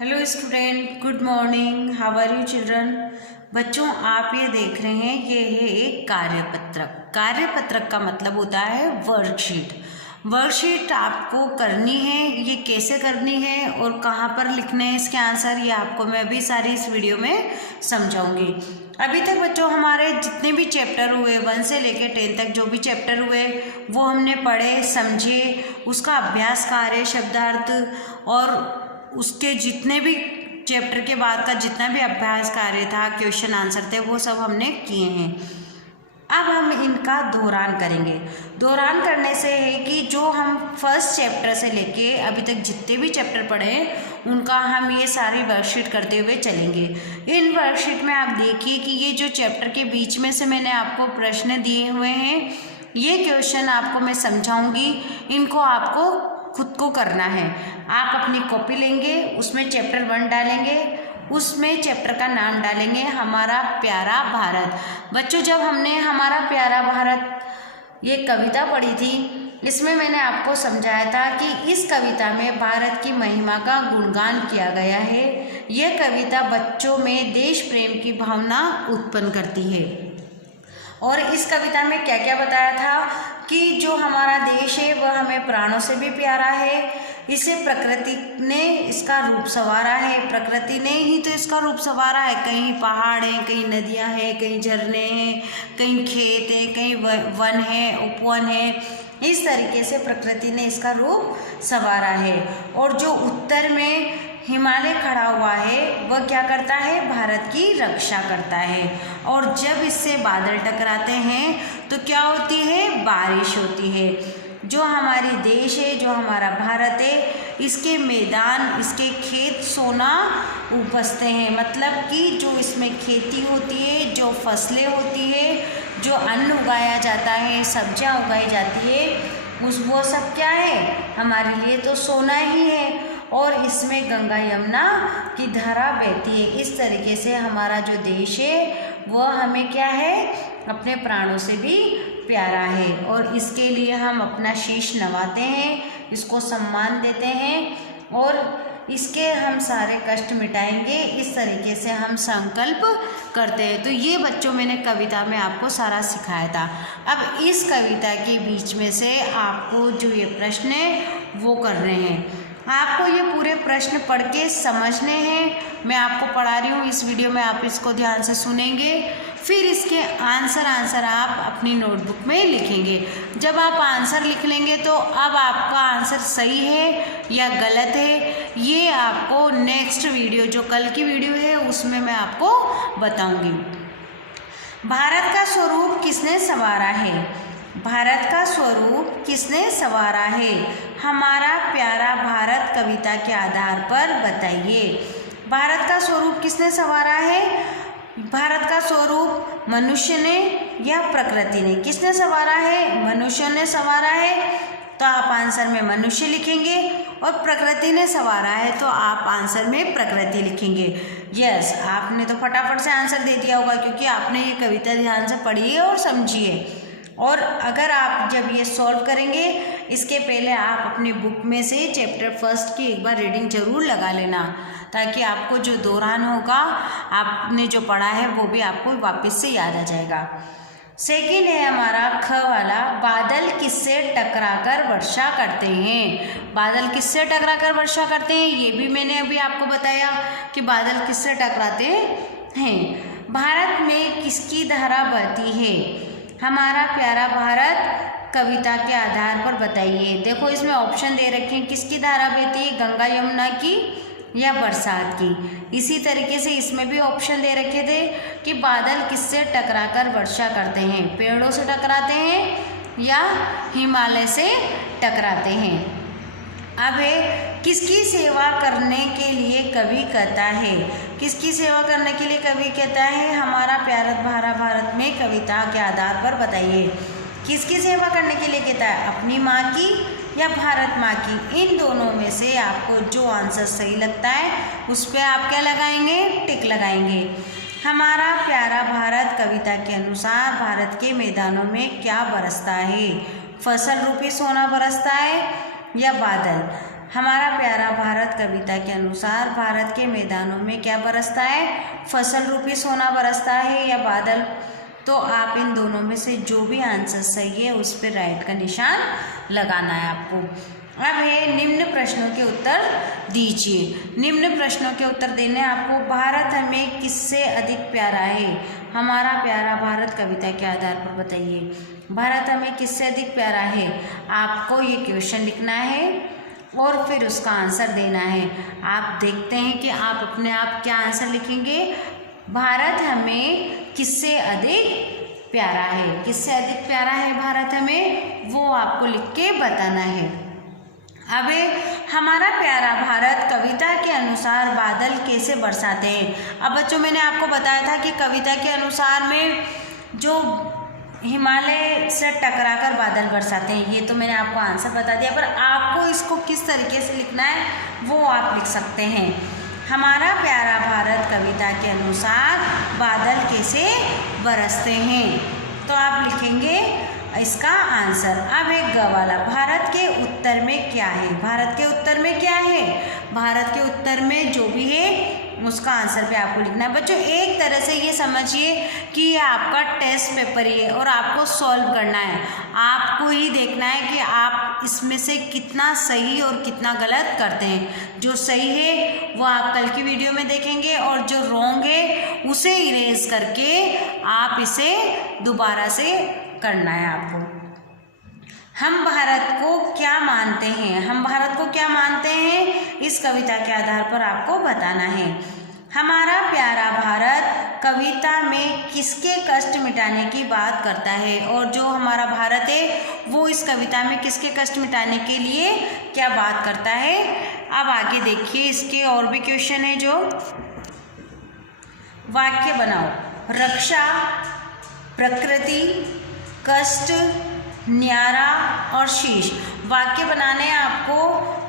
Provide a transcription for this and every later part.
Hello student, good morning. How are you children. बच्चों, आप ये देख रहे हैं, ये है एक कार्यपत्रक। कार्यपत्रक का मतलब होता है वर्कशीट। वर्कशीट आपको करनी है। ये कैसे करनी है और कहाँ पर लिखने हैं इसके आंसर, ये आपको मैं अभी सारी इस वीडियो में समझाऊंगी। अभी तक बच्चों हमारे जितने भी चैप्टर हुए 1 से लेकर 10 तक जो भी चैप्टर हुए वो हमने पढ़े, समझे, उसका अभ्यास कार्य, शब्दार्थ और उसके जितने भी चैप्टर के बाद का जितना भी अभ्यास कार्य था, क्वेश्चन आंसर थे, वो सब हमने किए हैं। अब हम इनका दोहरान करेंगे। दोहरान करने से है कि जो हम फर्स्ट चैप्टर से लेके अभी तक जितने भी चैप्टर पढ़े हैं उनका हम ये सारी वर्कशीट करते हुए चलेंगे। इन वर्कशीट में आप देखिए कि ये जो चैप्टर के बीच में से मैंने आपको प्रश्न दिए हुए हैं, ये क्वेश्चन आपको मैं समझाऊंगी, इनको आपको खुद को करना है। आप अपनी कॉपी लेंगे, उसमें चैप्टर 1 डालेंगे, उसमें चैप्टर का नाम डालेंगे हमारा प्यारा भारत। बच्चों, जब हमने हमारा प्यारा भारत ये कविता पढ़ी थी, इसमें मैंने आपको समझाया था कि इस कविता में भारत की महिमा का गुणगान किया गया है। यह कविता बच्चों में देश प्रेम की भावना उत्पन्न करती है। और इस कविता में क्या क्या बताया था कि जो हमारा देश है वह हमें प्राणों से भी प्यारा है। इसे प्रकृति ने इसका रूप संवारा है। प्रकृति ने ही तो इसका रूप संवारा है। कहीं पहाड़ हैं, कहीं नदियां हैं, कहीं झरने हैं, कहीं खेत हैं, कहीं वन है, उपवन है। इस तरीके से प्रकृति ने इसका रूप संवारा है। और जो उत्तर में हिमालय खड़ा हुआ है वह क्या करता है, भारत की रक्षा करता है। और जब इससे बादल टकराते हैं तो क्या होती है, बारिश होती है। जो हमारी देश है, जो हमारा भारत है, इसके मैदान, इसके खेत सोना उपजते हैं। मतलब कि जो इसमें खेती होती है, जो फसलें होती है, जो अन्न उगाया जाता है, सब्जियां उगाई जाती है, वो सब क्या है, हमारे लिए तो सोना ही है। और इसमें गंगा यमुना की धारा बहती है। इस तरीके से हमारा जो देश है वह हमें क्या है, अपने प्राणों से भी प्यारा है। और इसके लिए हम अपना शीश नवाते हैं, इसको सम्मान देते हैं और इसके हम सारे कष्ट मिटाएंगे। इस तरीके से हम संकल्प करते हैं। तो ये बच्चों मैंने कविता में आपको सारा सिखाया था। अब इस कविता के बीच में से आपको जो ये प्रश्न है वो कर रहे हैं। आपको ये पूरे प्रश्न पढ़ के समझने हैं। मैं आपको पढ़ा रही हूँ इस वीडियो में, आप इसको ध्यान से सुनेंगे, फिर इसके आंसर आप अपनी नोटबुक में लिखेंगे। जब आप आंसर लिख लेंगे तो अब आपका आंसर सही है या गलत है ये आपको नेक्स्ट वीडियो, जो कल की वीडियो है, उसमें मैं आपको बताऊंगी। भारत का स्वरूप किसने संवारा है। भारत का स्वरूप किसने संवारा है। हमारा प्यारा भारत कविता के आधार पर बताइए। भारत का स्वरूप किसने संवारा है। भारत का स्वरूप मनुष्य ने या प्रकृति ने, किसने संवारा है, मनुष्य ने संवारा है, तो आप आंसर में मनुष्य लिखेंगे। और प्रकृति ने संवारा है तो आप आंसर में प्रकृति लिखेंगे। यस, आपने तो फटाफट से आंसर दे दिया होगा क्योंकि आपने ये कविता ध्यान से पढ़ी है और समझी है। और अगर आप जब ये सॉल्व करेंगे, इसके पहले आप अपनी बुक में से चैप्टर 1 की एक बार रीडिंग जरूर लगा लेना, ताकि आपको जो दौरान होगा, आपने जो पढ़ा है वो भी आपको वापस से याद आ जाएगा। सेकेंड है हमारा ख वाला, बादल किससे टकराकर वर्षा करते हैं। बादल किससे टकराकर वर्षा करते हैं, ये भी मैंने अभी आपको बताया कि बादल किससे टकराते हैं। भारत में किसकी धारा बहती है। हमारा प्यारा भारत कविता के आधार पर बताइए। देखो इसमें ऑप्शन दे रखे हैं, किसकी धारा बहती है, गंगा यमुना की या बरसात की। इसी तरीके से इसमें भी ऑप्शन दे रखे थे कि बादल किससे टकराकर वर्षा करते हैं, पेड़ों से टकराते हैं या हिमालय से टकराते हैं। अब किसकी सेवा करने के लिए कवि कहता है। किसकी सेवा करने के लिए कवि कहता है, हमारा प्यारा भारत में कविता के आधार पर बताइए। किसकी सेवा करने के लिए कहता है, अपनी माँ की या भारत माँ की। इन दोनों में से आपको जो आंसर सही लगता है उस पर आप क्या लगाएंगे, टिक लगाएंगे। हमारा प्यारा भारत कविता के अनुसार भारत के मैदानों में क्या बरसता है, फसल रूपी सोना बरसता है या बादल। हमारा प्यारा भारत कविता के अनुसार भारत के मैदानों में क्या बरसता है? फसल रूपी सोना बरसता है या बादल? तो आप इन दोनों में से जो भी आंसर सही है उस पर राइट का निशान लगाना है आपको। अब है निम्न प्रश्नों के उत्तर दीजिए। निम्न प्रश्नों के उत्तर देने आपको। भारत हमें किससे अधिक प्यारा है? हमारा प्यारा भारत कविता के आधार पर बताइए, भारत हमें किससे अधिक प्यारा है? आपको ये क्वेश्चन लिखना है और फिर उसका आंसर देना है। आप देखते हैं कि आप अपने आप क्या आंसर लिखेंगे। भारत हमें किससे अधिक प्यारा है? किससे अधिक प्यारा है भारत हमें, वो आपको लिख के बताना है। अब हमारा प्यारा भारत कविता के अनुसार बादल कैसे बरसाते हैं? अब बच्चों मैंने आपको बताया था कि कविता के अनुसार में जो हिमालय से टकराकर बादल बरसाते हैं, ये तो मैंने आपको आंसर बता दिया, पर आपको इसको किस तरीके से लिखना है वो आप लिख सकते हैं। हमारा प्यारा भारत कविता के अनुसार बादल कैसे बरसते हैं, तो आप लिखेंगे इसका आंसर। अब एक ग वाला, भारत के उत्तर में क्या है? भारत के उत्तर में क्या है? भारत के उत्तर में जो भी है उसका आंसर पे आपको लिखना है। बच्चों एक तरह से ये समझिए कि ये आपका टेस्ट पेपर ही है और आपको सॉल्व करना है। आपको ही देखना है कि आप इसमें से कितना सही और कितना गलत करते हैं। जो सही है वो आप कल की वीडियो में देखेंगे और जो रॉन्ग है उसे इरेज करके आप इसे दोबारा से करना है आपको। हम भारत को क्या मानते हैं? हम भारत को क्या मानते हैं इस कविता के आधार पर आपको बताना है। हमारा प्यारा भारत कविता में किसके कष्ट मिटाने की बात करता है? और जो हमारा भारत है वो इस कविता में किसके कष्ट मिटाने के लिए क्या बात करता है? अब आगे देखिए, इसके और भी क्वेश्चन है। जो वाक्य बनाओ, रक्षा, प्रकृति, कष्ट, न्यारा और शीश। वाक्य बनाने हैं आपको।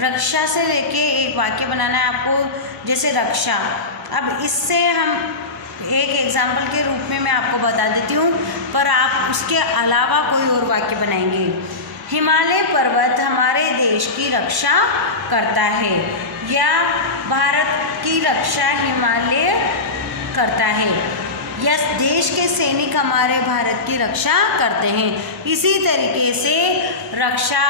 रक्षा से लेके एक वाक्य बनाना है आपको, जैसे रक्षा। अब इससे हम एक एग्जाम्पल के रूप में मैं आपको बता देती हूँ, पर आप उसके अलावा कोई और वाक्य बनाएंगे। हिमालय पर्वत हमारे देश की रक्षा करता है, या भारत की रक्षा हिमालय करता है, या देश के सैनिक हमारे भारत की रक्षा करते हैं। इसी तरीके से रक्षा,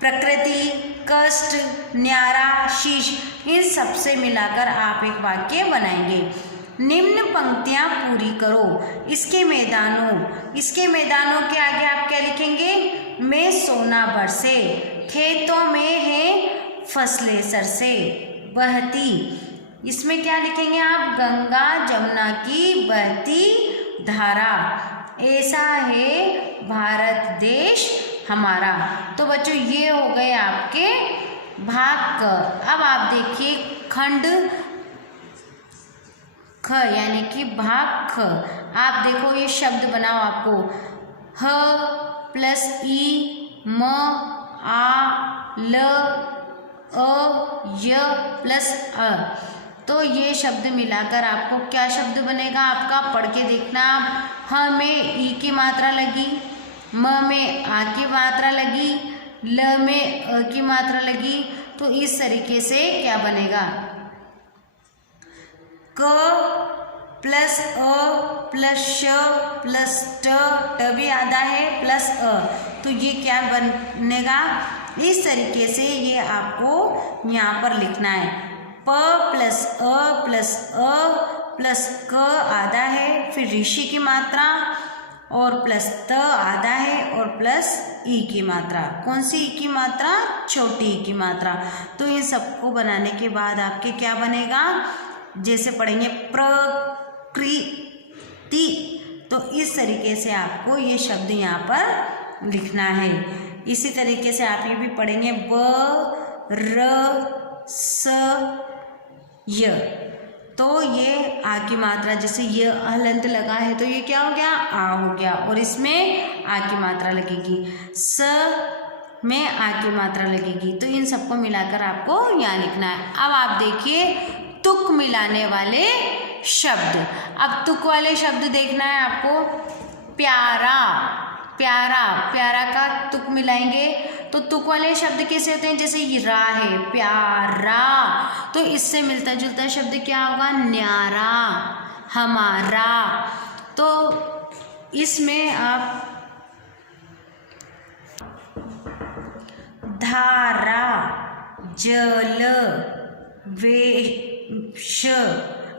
प्रकृति, कष्ट, न्यारा, शीश, इन सब से मिलाकर आप एक वाक्य बनाएंगे। निम्न पंक्तियां पूरी करो। इसके मैदानों के आगे आप क्या लिखेंगे? में सोना बरसे, खेतों में है फसलें सरसे बहती। इसमें क्या लिखेंगे आप? गंगा जमुना की बहती धारा, ऐसा है भारत देश हमारा। तो बच्चों ये हो गए आपके भाग क। अब आप देखिए खंड ख यानी कि भाग ख। आप देखो ये शब्द बनाओ आपको, ह प्लस ई म आ ल अ य प्लस अ, तो ये शब्द मिलाकर आपको क्या शब्द बनेगा आपका? पढ़ के देखना आप। ह में ई की मात्रा लगी, म में आ की मात्रा लगी, ल में अ की मात्रा लगी, तो इस तरीके से क्या बनेगा? क प्लस अ प्लस श प्लस ट भी आधा है प्लस अ, तो ये क्या बनेगा? इस तरीके से ये आपको यहाँ पर लिखना है। प प्लस अ प्लस क आधा है, फिर ऋषि की मात्रा और प्लस त आधा है और प्लस ई की मात्रा। कौन सी ई की मात्रा? छोटी ई की मात्रा। तो इन सबको बनाने के बाद आपके क्या बनेगा? जैसे पढ़ेंगे प्रकृति, तो इस तरीके से आपको ये शब्द यहाँ पर लिखना है। इसी तरीके से आप ये भी पढ़ेंगे ब र स य, तो ये आ की मात्रा, जैसे ये हलंत लगा है तो ये क्या हो गया? आ हो गया, और इसमें आ की मात्रा लगेगी, स में आ की मात्रा लगेगी। तो इन सबको मिलाकर आपको यहाँ लिखना है। अब आप देखिए तुक मिलाने वाले शब्द। अब तुक वाले शब्द देखना है आपको। प्यारा, प्यारा, प्यारा का तुक मिलाएंगे तो तुक वाले शब्द कैसे होते हैं, जैसे ये रा है प्यारा, तो इससे मिलता जुलता शब्द क्या होगा, न्यारा, हमारा। तो इसमें आप धारा, जल, वेश,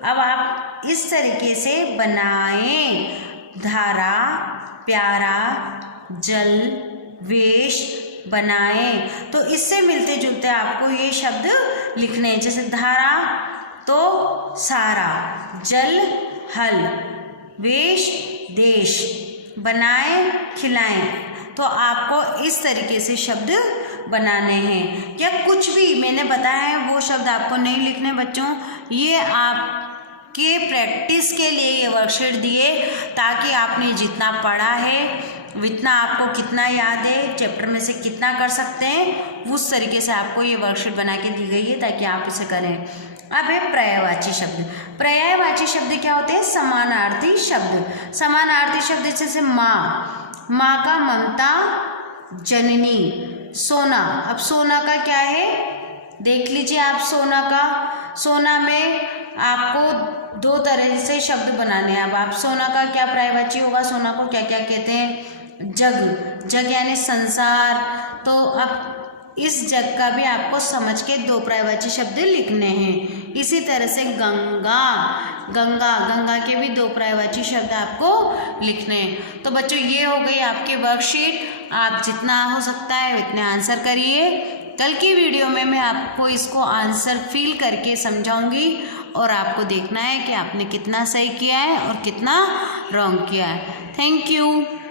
अब आप इस तरीके से बनाएं, धारा, प्यारा, जल, वेश बनाएं। तो इससे मिलते जुलते आपको ये शब्द लिखने हैं, जैसे धारा तो सारा, जल हल, वेश देश, बनाएं खिलाएं। तो आपको इस तरीके से शब्द बनाने हैं। या कुछ भी मैंने बताया है वो शब्द आपको नहीं लिखने बच्चों, ये आपके प्रैक्टिस के लिए ये वर्कशीट दिए, ताकि आपने जितना पढ़ा है इतना आपको कितना याद है, चैप्टर में से कितना कर सकते हैं, उस तरीके से आपको ये वर्कशीट बना के दी गई है ताकि आप इसे करें। अब है पर्यायवाची शब्द। पर्यायवाची शब्द क्या होते हैं, समानार्थी शब्द। समानार्थी शब्द जैसे माँ, माँ का ममता जननी, सोना, अब सोना का क्या है देख लीजिए आप, सोना का, सोना में आपको दो तरह से शब्द बनाने हैं। अब आप सोना का क्या पर्यायवाची होगा, सोना को क्या क्या कहते हैं, जग, जग यानी संसार। तो अब इस जग का भी आपको समझ के दो पर्यायवाची शब्द लिखने हैं। इसी तरह से गंगा, गंगा, गंगा के भी दो पर्यायवाची शब्द आपको लिखने हैं। तो बच्चों ये हो गई आपके वर्कशीट, आप जितना हो सकता है उतने आंसर करिए। कल की वीडियो में मैं आपको इसको आंसर फिल करके समझाऊंगी और आपको देखना है कि आपने कितना सही किया है और कितना रॉन्ग किया है। Thank you.